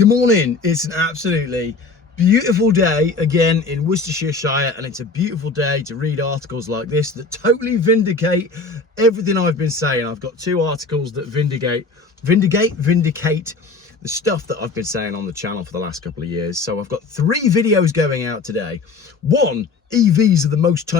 Good morning. It's an absolutely beautiful day again in Worcestershire, and it's a beautiful day to read articles like this that totally vindicate everything I've been saying. I've got two articles that vindicate the stuff that I've been saying on the channel for the last couple of years. So I've got three videos going out today. One, EVs are the most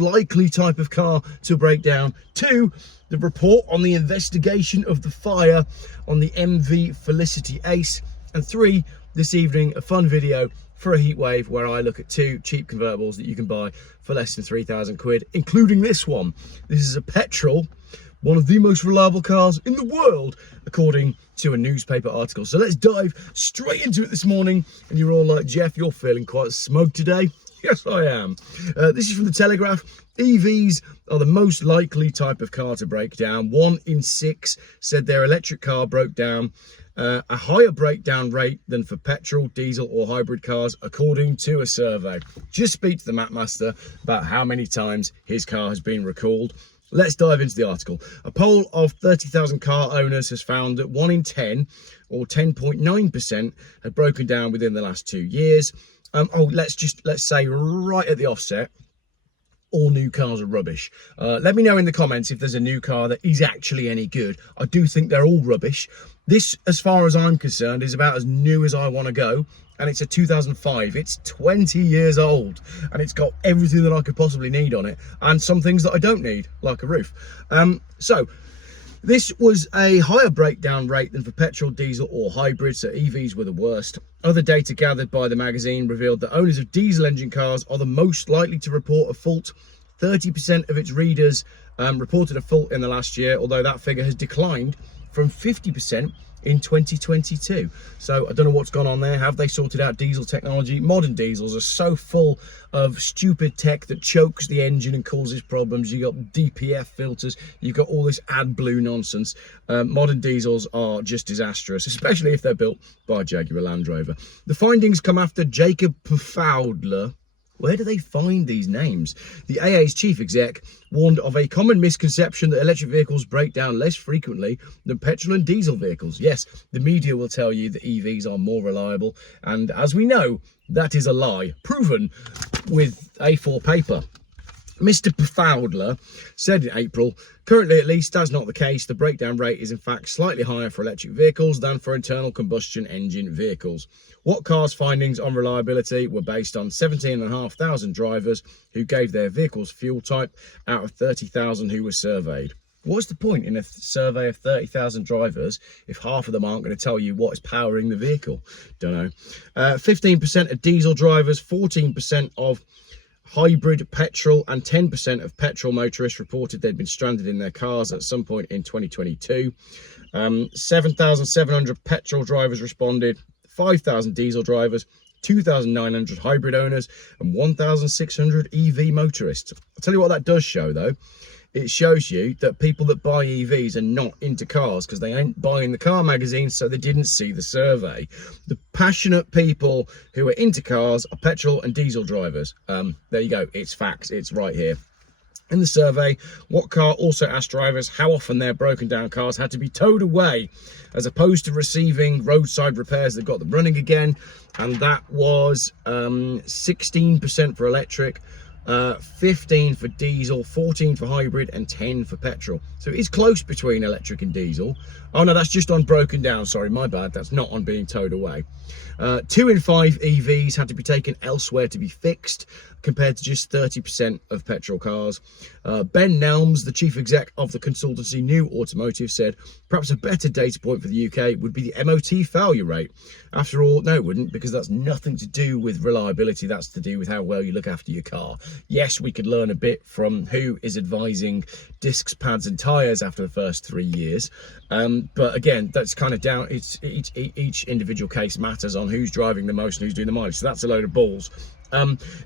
likely type of car to break down. Two, the report on the investigation of the fire on the MV Felicity Ace. And three, this evening, a fun video for a heatwave where I look at two cheap convertibles that you can buy for less than 3,000 quid, including this one. This is a petrol, one of the most reliable cars in the world, according to a newspaper article. So let's dive straight into it this morning. And you're all like, Geoff, you're feeling quite smug today. Yes, I am. This is from the Telegraph. EVs are the most likely type of car to break down. 1 in 6 said their electric car broke down. A higher breakdown rate than for petrol, diesel or hybrid cars, according to a survey. Just speak to the mapmaster about how many times his car has been recalled. Let's dive into the article. A poll of 30,000 car owners has found that 1 in 10, or 10.9%, had broken down within the last 2 years. Let's say right at the offset, all new cars are rubbish. Let me know in the comments if there's a new car that is actually any good. I do think they're all rubbish. This, as far as I'm concerned, is about as new as I want to go. And it's a 2005. It's 20 years old. And it's got everything that I could possibly need on it. And some things that I don't need, like a roof. So this was a higher breakdown rate than for petrol, diesel or hybrid, so EVs were the worst. Other data gathered by the magazine revealed that owners of diesel engine cars are the most likely to report a fault. 30% of its readers reported a fault in the last year, although that figure has declined from 50% in 2022. So I don't know what's gone on there. Have they sorted out diesel technology? Modern diesels are so full of stupid tech that chokes the engine and causes problems. You got DPF filters, you've got all this AdBlue nonsense. Modern diesels are just disastrous, especially if they're built by Jaguar Land Rover. The findings come after Jacob Pfaudler. Where do they find these names? The AA's chief exec warned of a common misconception that electric vehicles break down less frequently than petrol and diesel vehicles. Yes, the media will tell you that EVs are more reliable, and as we know, that is a lie, proven with A4 paper. Mr. Pfaudler said in April, currently at least that's not the case. The breakdown rate is in fact slightly higher for electric vehicles than for internal combustion engine vehicles. What Car's findings on reliability were based on 17,500 drivers who gave their vehicles fuel type out of 30,000 who were surveyed. What's the point in a survey of 30,000 drivers if half of them aren't going to tell you what is powering the vehicle? Don't know. 15% of diesel drivers, 14% of hybrid petrol and 10% of petrol motorists reported they'd been stranded in their cars at some point in 2022. 7,700 petrol drivers responded, 5,000 diesel drivers, 2,900 hybrid owners and 1,600 EV motorists. I'll tell you what that does show though. It shows you that people that buy EVs are not into cars because they ain't buying the car magazine, so they didn't see the survey. The passionate people who are into cars are petrol and diesel drivers. There you go. It's facts. It's right here. In the survey, What Car also asked drivers how often their broken down cars had to be towed away as opposed to receiving roadside repairs that got them running again. And that was 16% for electric, 15 for diesel, 14 for hybrid and 10 for petrol. So it's close between electric and diesel. Oh no, that's just on broken down, sorry, my bad, that's not on being towed away. 2 in 5 EVs had to be taken elsewhere to be fixed, compared to just 30% of petrol cars. Ben Nelms, the chief exec of the consultancy New Automotive, said perhaps a better data point for the UK would be the MOT failure rate. After all, no it wouldn't, because that's nothing to do with reliability, that's to do with how well you look after your car. Yes, we could learn a bit from who is advising discs, pads and tyres after the first 3 years. But again, that's kind of down, each individual case matters on who's driving the most and who's doing the mileage. So that's a load of balls.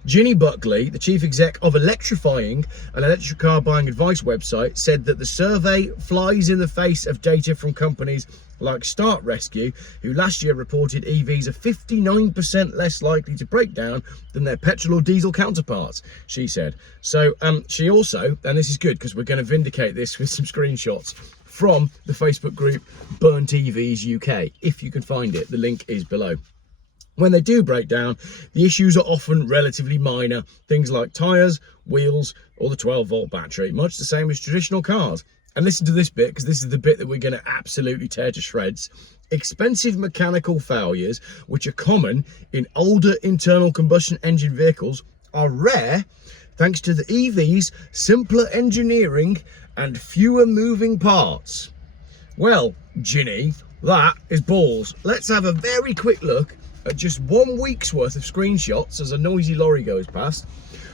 Ginny Buckley, the chief exec of Electrifying, an electric car buying advice website, said that the survey flies in the face of data from companies like Start Rescue, who last year reported EVs are 59% less likely to break down than their petrol or diesel counterparts, she said. So she also, and this is good because we're going to vindicate this with some screenshots, from the Facebook group Burnt EVs UK, if you can find it. The link is below. When they do break down, the issues are often relatively minor, things like tyres, wheels, or the 12-volt battery, much the same as traditional cars. And listen to this bit, because this is the bit that we're going to absolutely tear to shreds. Expensive mechanical failures, which are common in older internal combustion engine vehicles, are rare thanks to the EV's simpler engineering and fewer moving parts. Well, Ginny, that is balls. Let's have a very quick look at just 1 week's worth of screenshots as a noisy lorry goes past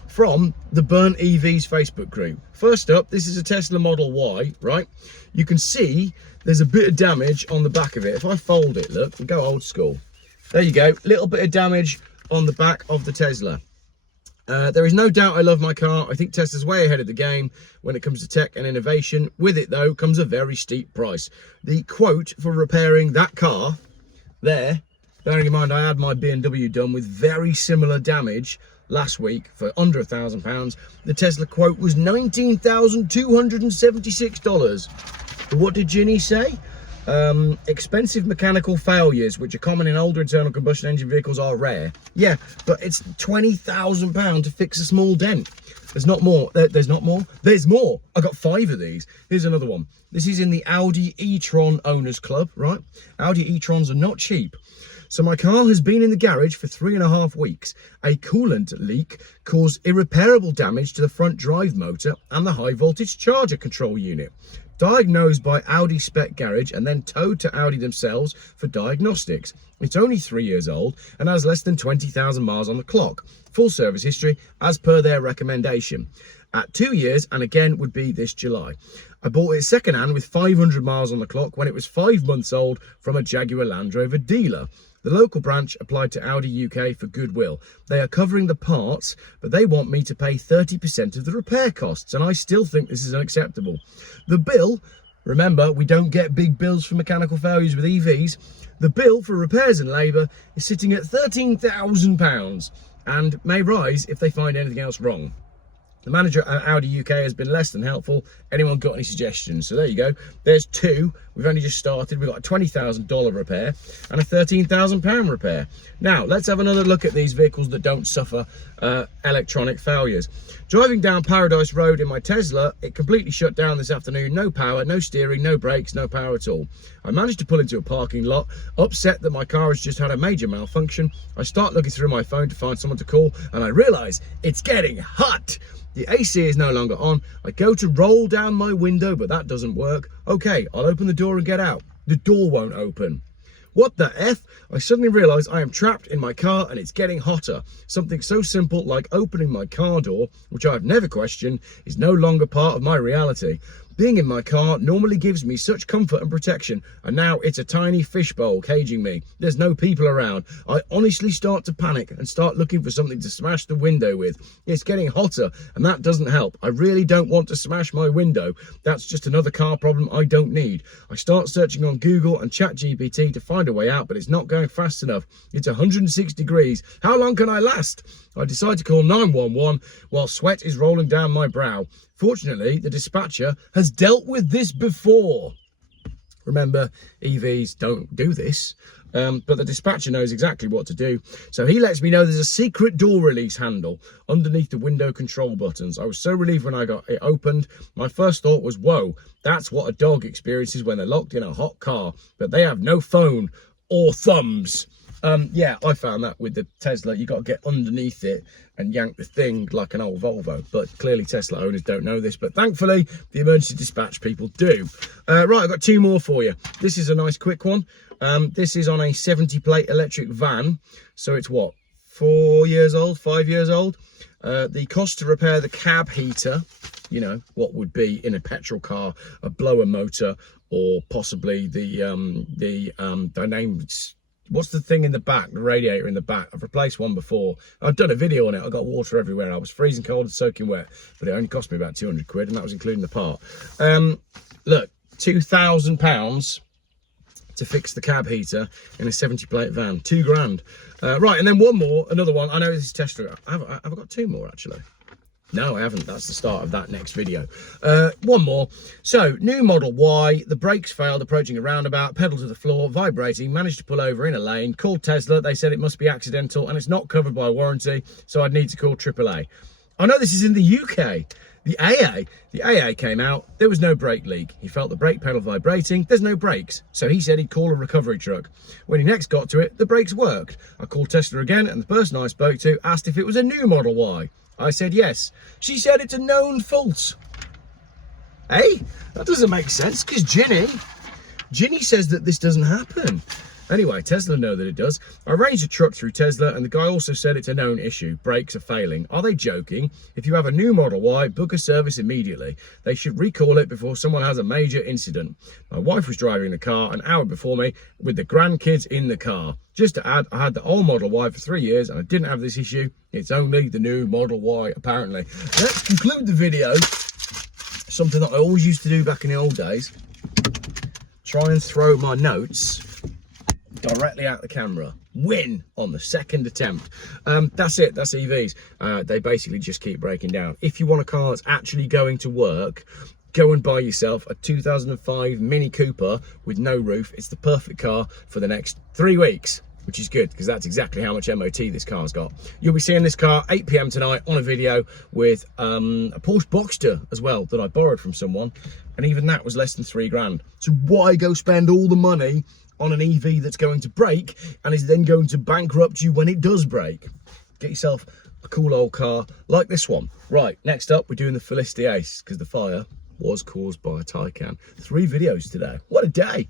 from the Burnt EVs Facebook group. First up, this is a Tesla Model Y, right? You can see there's a bit of damage on the back of it. If I fold it, look, and go old school. There you go, little bit of damage on the back of the Tesla. There is no doubt I love my car. I think Tesla's way ahead of the game when it comes to tech and innovation. With it, though, comes a very steep price. The quote for repairing that car there, bearing in mind I had my BMW done with very similar damage last week for under £1,000. The Tesla quote was $19,276. What did Ginny say? Expensive mechanical failures, which are common in older internal combustion engine vehicles, are rare. Yeah, but it's £20,000 to fix a small dent. There's not more. There's not more. There's more. I got 5 of these. Here's another one. This is in the Audi e-tron owners club, right? Audi e-trons are not cheap. So my car has been in the garage for 3.5 weeks. A coolant leak caused irreparable damage to the front drive motor and the high voltage charger control unit. Diagnosed by Audi Spec Garage and then towed to Audi themselves for diagnostics. It's only 3 years old and has less than 20,000 miles on the clock. Full service history as per their recommendation. At 2 years, and again would be this July. I bought it second hand with 500 miles on the clock when it was 5 months old from a Jaguar Land Rover dealer. The local branch applied to Audi UK for goodwill. They are covering the parts, but they want me to pay 30% of the repair costs, and I still think this is unacceptable. The bill, remember, we don't get big bills for mechanical failures with EVs. The bill for repairs and labour is sitting at £13,000 and may rise if they find anything else wrong. The manager at Audi UK has been less than helpful. Anyone got any suggestions? So there you go. There's 2. We've only just started. We've got a $20,000 repair and a £13,000 repair. Now, let's have another look at these vehicles that don't suffer electronic failures. Driving down Paradise Road in my Tesla, it completely shut down this afternoon. No power, no steering, no brakes, no power at all. I managed to pull into a parking lot, upset that my car has just had a major malfunction. I start looking through my phone to find someone to call, and I realise it's getting hot. The AC is no longer on. I go to roll down my window, but that doesn't work. Okay, I'll open the door and get out. The door won't open. What the F? I suddenly realise I am trapped in my car and it's getting hotter. Something so simple like opening my car door, which I've never questioned, is no longer part of my reality. Being in my car normally gives me such comfort and protection, and now it's a tiny fishbowl caging me. There's no people around. I honestly start to panic and start looking for something to smash the window with. It's getting hotter, and that doesn't help. I really don't want to smash my window. That's just another car problem I don't need. I start searching on Google and ChatGPT to find a way out, but it's not going fast enough. It's 106 degrees. How long can I last? I decide to call 911 while sweat is rolling down my brow. Fortunately, the dispatcher has dealt with this before. Remember, EVs don't do this, but the dispatcher knows exactly what to do. So he lets me know there's a secret door release handle underneath the window control buttons. I was so relieved when I got it opened. My first thought was, whoa, that's what a dog experiences when they're locked in a hot car, but they have no phone or thumbs. Yeah, I found that with the Tesla. You got to get underneath it and yank the thing like an old Volvo. But clearly Tesla owners don't know this. But thankfully, the emergency dispatch people do. Right, I've got 2 more for you. This is a nice quick one. This is on a 70-plate electric van. So it's what, 4 years old, 5 years old? The cost to repair the cab heater, you know, what would be in a petrol car, a blower motor, or possibly what's the thing in the back, the radiator in the back? I've replaced one before. I've done a video on it. I got water everywhere. I was freezing cold and soaking wet, but it only cost me about 200 quid, and that was including the part. Look, £2,000 to fix the cab heater in a 70-plate van. 2 grand. Right, and then one more, another one. I know this is Tesla. I've got 2 more, actually. No, I haven't. That's the start of that next video. One more. So, new Model Y, the brakes failed approaching a roundabout, pedal to the floor, vibrating, managed to pull over in a lane, called Tesla. They said it must be accidental and it's not covered by warranty, so I'd need to call AAA. I know this is in the UK. The AA came out, there was no brake leak. He felt the brake pedal vibrating, there's no brakes. So he said he'd call a recovery truck. When he next got to it, the brakes worked. I called Tesla again and the person I spoke to asked if it was a new Model Y. I said yes. She said it's a known fault. Hey, that doesn't make sense because Ginny says that this doesn't happen. Anyway, Tesla know that it does. I arranged a truck through Tesla and the guy also said it's a known issue. Brakes are failing. Are they joking? If you have a new Model Y, book a service immediately. They should recall it before someone has a major incident. My wife was driving the car an hour before me with the grandkids in the car. Just to add, I had the old Model Y for 3 years and I didn't have this issue. It's only the new Model Y, apparently. Let's conclude the video. Something that I always used to do back in the old days. Try and throw my notes directly at the camera. Win on the second attempt. That's it. That's EVs. They basically just keep breaking down. If you want a car that's actually going to work, go and buy yourself a 2005 Mini Cooper with no roof. It's the perfect car for the next 3 weeks, which is good because that's exactly how much MOT this car's got. You'll be seeing this car 8 PM tonight on a video with a Porsche Boxster as well that I borrowed from someone, and even that was less than 3 grand. So why go spend all the money on an EV that's going to break and is then going to bankrupt you when it does break? Get yourself a cool old car like this one. Right, next up we're doing the Felicity Ace because the fire was caused by a Taycan. 3 videos today. What a day.